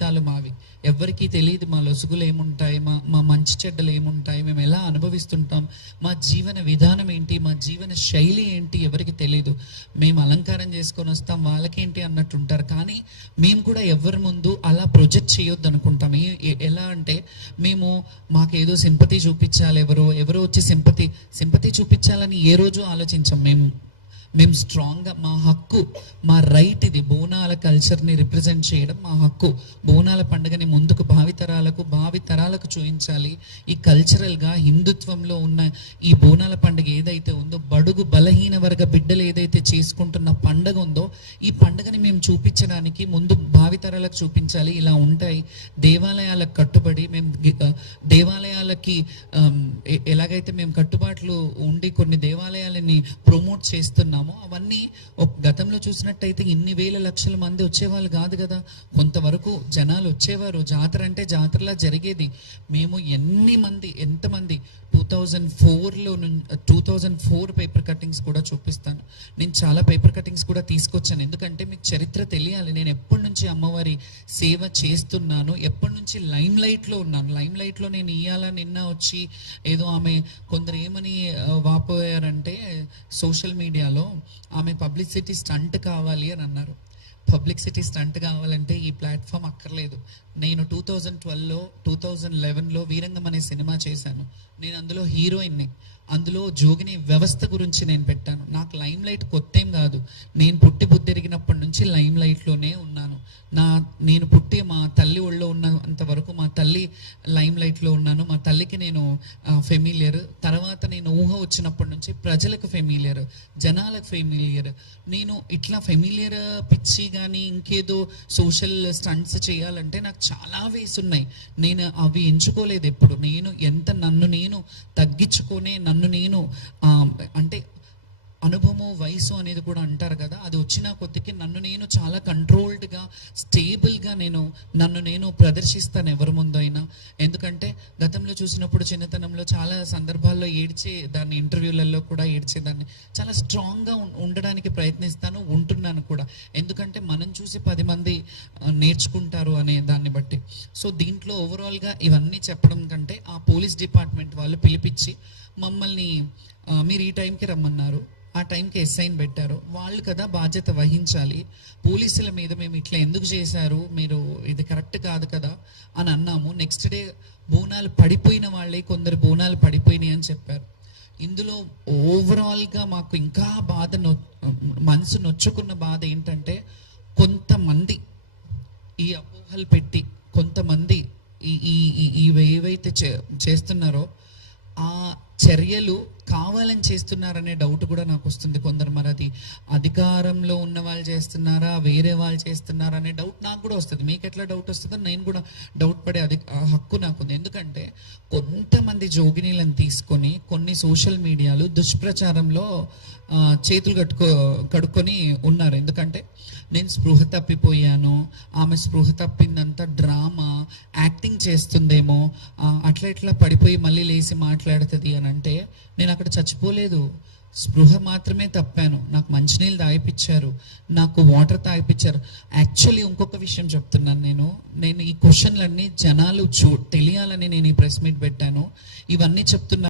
జీవితాలు మావి. ఎవరికీ తెలియదు మా లొసుగులు ఏముంటాయి, మా మంచి చెడ్డలు ఏముంటాయి, మేము ఎలా అనుభవిస్తుంటాం, మా జీవన విధానం ఏంటి, మా జీవన శైలి ఏంటి ఎవరికి తెలియదు. మేము అలంకారం చేసుకొని వస్తాం, వాళ్ళకేంటి అన్నట్టు ఉంటారు. కానీ మేము కూడా ఎవరి ముందు అలా ప్రొజెక్ట్ చేయొద్దు అనుకుంటాం. ఎలా అంటే మేము మాకేదో సింపతి చూపించాలి, ఎవరో వచ్చి సింపతి చూపించాలని ఏ రోజు ఆలోచించాం. మేము స్ట్రాంగ్గా మా హక్కు, మా రైట్ ఇది. బోనాల కల్చర్ని రిప్రజెంట్ చేయడం మా హక్కు. బోనాల పండుగని ముందుకు భావితరాలకు చూపించాలి. ఈ కల్చరల్గా హిందుత్వంలో ఉన్న ఈ బోనాల పండుగ ఏదైతే ఉందో, బడుగు బలహీన వర్గ బిడ్డలు ఏదైతే చేసుకుంటున్న పండుగ ఉందో, ఈ పండుగని మేము చూపించడానికి ముందు భావితరాలకు చూపించాలి. ఇలా ఉంటాయి దేవాలయాలకు కట్టుబడి మేము దేవాలయాలకి ఎలాగైతే మేము కట్టుబాట్లు ఉండి కొన్ని దేవాలయాలని ప్రమోట్ చేస్తున్నాం, అవన్నీ గతంలో చూసినట్టయితే ఇన్ని వేల లక్షల మంది వచ్చేవాళ్ళు కాదు కదా. కొంతవరకు జనాలు వచ్చేవారు. జాతర అంటే జాతరలా జరిగేది. మేము ఎంతమంది 2004 పేపర్ కటింగ్స్ కూడా చూపిస్తాను. నేను చాలా పేపర్ కటింగ్స్ కూడా తీసుకొచ్చాను. ఎందుకంటే మీకు చరిత్ర తెలియాలి. నేను ఎప్పటి నుంచి అమ్మవారి సేవ చేస్తున్నాను, ఎప్పటి నుంచి లైమ్ లైట్లో ఉన్నాను. లైమ్ లైట్లో నేను నిన్న వచ్చి ఏదో ఆమె కొందరు ఏమని వాపోయారంటే సోషల్ మీడియాలో, ఆమె పబ్లిసిటీ స్టంట్ కావాలి అని అన్నారు. పబ్లిసిటీ స్టంట్ కావాలంటే ఈ ప్లాట్ఫామ్ అక్కర్లేదు. నేను 2011లో వీరంగం అనే సినిమా చేశాను. నేను అందులో హీరోయిన్ని. అందులో జోగిని వ్యవస్థ గురించి నేను పెట్టాను. నాకు లైమ్ లైట్ కొత్త ఏం కాదు. నేను పుట్టి బుద్ధిరిగినప్పటి నుంచి లైమ్ లైట్లోనే ఉన్నాను. నేను పుట్టి మా తల్లి ఒళ్ళో ఉన్నంత వరకు మా తల్లి లైమ్ లైట్లో ఉన్నాను. మా తల్లికి నేను ఫెమిలియర్. తర్వాత నేను ఊహ వచ్చినప్పటి నుంచి ప్రజలకు ఫెమిలియర్, జనాలకు ఫెమిలియర్. నేను ఇట్లా ఫెమిలియర్ పిచ్చి కానీ ఇంకేదో సోషల్ స్టంట్స్ చేయాలంటే నాకు చాలా వేస్ ఉన్నాయి. నేను అవి ఎంచుకోలేదు ఎప్పుడు. నన్ను నేను తగ్గించుకొని అంటే అనుభవము వయసు అనేది కూడా అంటారు కదా, అది వచ్చిన కొద్దికి నన్ను నేను చాలా కంట్రోల్డ్గా స్టేబుల్గా నన్ను నేను ప్రదర్శిస్తాను ఎవరి ముందు అయినా. ఎందుకంటే గతంలో చూసినప్పుడు చిన్నతనంలో చాలా సందర్భాల్లో ఏడ్చేదాన్ని, ఇంటర్వ్యూలలో కూడా ఏడ్చేదాన్ని. చాలా స్ట్రాంగ్గా ఉండడానికి ప్రయత్నిస్తాను, ఉంటున్నాను కూడా. ఎందుకంటే మనం చూసి 10 మంది నేర్చుకుంటారు అనే దాన్ని బట్టి. సో దీంట్లో ఓవరాల్గా ఇవన్నీ చెప్పడం కంటే ఆ పోలీస్ డిపార్ట్మెంట్ వాళ్ళు పిలిపించి మమ్మల్ని మీరు ఈ టైంకి రమ్మన్నారు, ఆ టైంకి ఎస్ఐని పెట్టారు, వాళ్ళు కదా బాధ్యత వహించాలి. పోలీసుల మీద మేము ఇట్లా ఎందుకు చేశారు, మీరు ఇది కరెక్ట్ కాదు కదా అని అన్నాము. నెక్స్ట్ డే బోనాలు పడిపోయిన వాళ్ళే కొందరు బోనాలు పడిపోయినాయి అని చెప్పారు. ఇందులో ఓవరాల్గా మాకు ఇంకా మనసు నొచ్చుకున్న బాధ ఏంటంటే, కొంతమంది ఈ అపోహలు పెట్టి కొంతమంది ఏవైతే చేస్తున్నారో ఆ చర్యలు కావాలని చేస్తున్నారనే డౌట్ కూడా నాకు వస్తుంది. కొందరు మరి అది అధికారంలో ఉన్న వాళ్ళు చేస్తున్నారా, వేరే వాళ్ళు చేస్తున్నారా అనే డౌట్ నాకు కూడా వస్తుంది. మీకు ఎట్లా డౌట్ వస్తుందో నేను కూడా డౌట్ పడే హక్కు నాకుంది. ఎందుకంటే కొంతమంది జోగినీలను తీసుకొని కొన్ని సోషల్ మీడియాలు దుష్ప్రచారంలో చేతులు కడుక్కొని ఉన్నారు. ఎందుకంటే నేను స్పృహ తప్పిపోయాను, ఆమె స్పృహ తప్పిందంతా డ్రామా, యాక్టింగ్ చేస్తుందేమో, అట్లా ఇట్లా పడిపోయి మళ్ళీ లేచి మాట్లాడుతుంది అని అంటే, నేను అక్కడ చచ్చిపోలేదు, స్పృహ మాత్రమే తప్పాను. నాకు మంచినీళ్ళు తాగిపించారు, నాకు వాటర్ తాగిపించారు. యాక్చువల్లీ ఇంకొక విషయం చెప్తున్నాను. నేను ఈ క్వశ్చన్లన్నీ జనాలు తెలియాలని నేను ఈ ప్రెస్ మీట్ పెట్టాను. ఇవన్నీ చెప్తున్నా